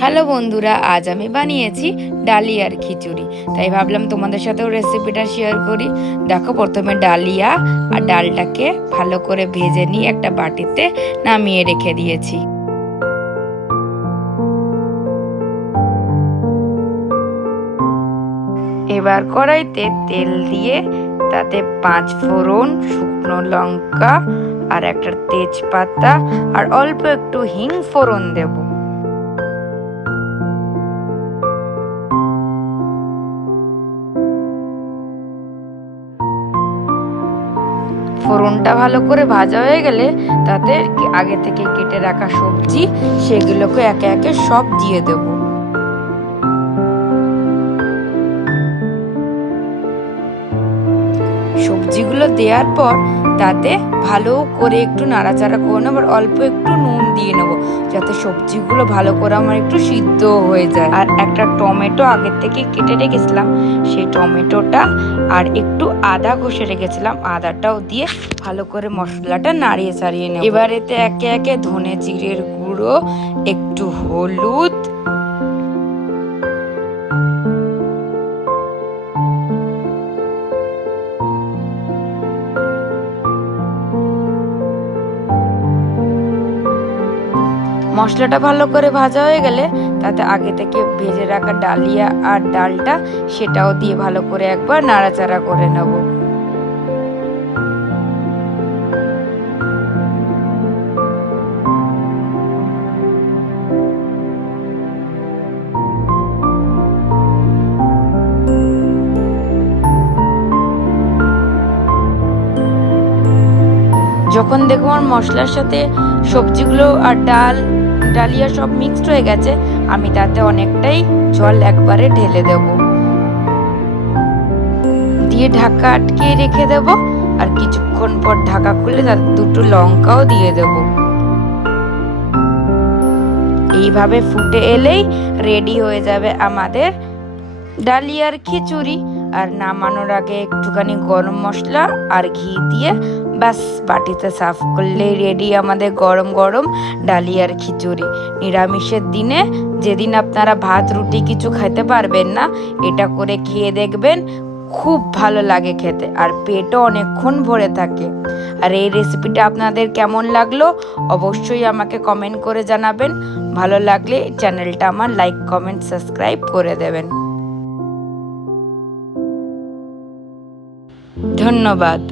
Hello বন্ধুরা, আজ আমি বানিয়েছি ডালিয়ার খিচুড়ি। তাই ভাবলাম তোমাদের সাথেও রেসিপিটা শেয়ার করি। দেখো, প্রথমে ডালিয়া আর ডালটাকে ভালো করে ভেজে নিয়ে একটা বাটিতে নামিয়ে রেখে দিয়েছি। এবার কড়াইতে তেল দিয়ে তাতে পাঁচ ফোড়ন, শুকনো লঙ্কা আর একটা তেজপাতা আর অল্প একটু হিং ফোড়ন দেবো। ফোড়নটা ভালো করে ভাজা হয়ে গেলে তাতে আগে থেকে কেটে রাখা সবজি, সেগুলোকে একে একে সব দিয়ে দেব। সবজিগুলো দেওয়ার পর তাতে ভালো করে একটু নাড়াচাড়া করে নেব আর অল্প একটু নুন দিয়ে নেব, যাতে সবজিগুলো ভালো করে আমার একটু সিদ্ধ হয়ে যায়। আর একটা টমেটো আগের থেকে কেটে রেখেছিলাম, সেই টমেটোটা আর একটু আদা ঘষে রেখেছিলাম, আদাটাও দিয়ে ভালো করে মশলাটা নাড়িয়ে চাড়িয়ে নেব। এবার এতে একে একে ধনে জিরের গুঁড়ো, একটু হলুদ মশলাটা ভালো করে ভাজা হয়ে গেলে তাতে আগে থেকে ভেজে রাখা ডালিয়া আর ডালটা সেটাও দিয়ে ভালো করে একবার নাড়াচাড়া করে নেব। যখন দেখব আমার মশলার সাথে সবজিগুলো আর ডাল, ডালিয়া সব মিক্সড হয়ে গেছে, আমি তাতে অনেকটাই জল একবারে ঢেলে দেব। দিয়ে ঢাকা আটকে রেখে দেব, আর কিছুক্ষণ পর ঢাকা খুলে তাতে দুটো লঙ্কাও দিয়ে দেব। এইভাবে ফুটে এলেই রেডি হয়ে যাবে আমাদের ডালিয়ার খিচুড়ি। আর নামানোর আগে একটুখানি গরম মশলা আর ঘি দিয়ে ব্যাস, বাটিতে সার্ভ করলেই রেডি আমাদের গরম গরম ডালিয়ার খিচুড়ি। নিরামিষের দিনে যেদিন আপনারা ভাত, রুটি কিছু খেতে পারবেন না, এটা করে খেয়ে দেখবেন খুব ভালো লাগে খেতে আর পেটও অনেকক্ষণ ভরে থাকে। আর এই রেসিপিটা আপনাদের কেমন লাগল অবশ্যই আমাকে কমেন্ট করে জানাবেন। ভালো লাগলে চ্যানেলটা আমার লাইক কমেন্ট সাবস্ক্রাইব করে দেবেন। ধন্যবাদ।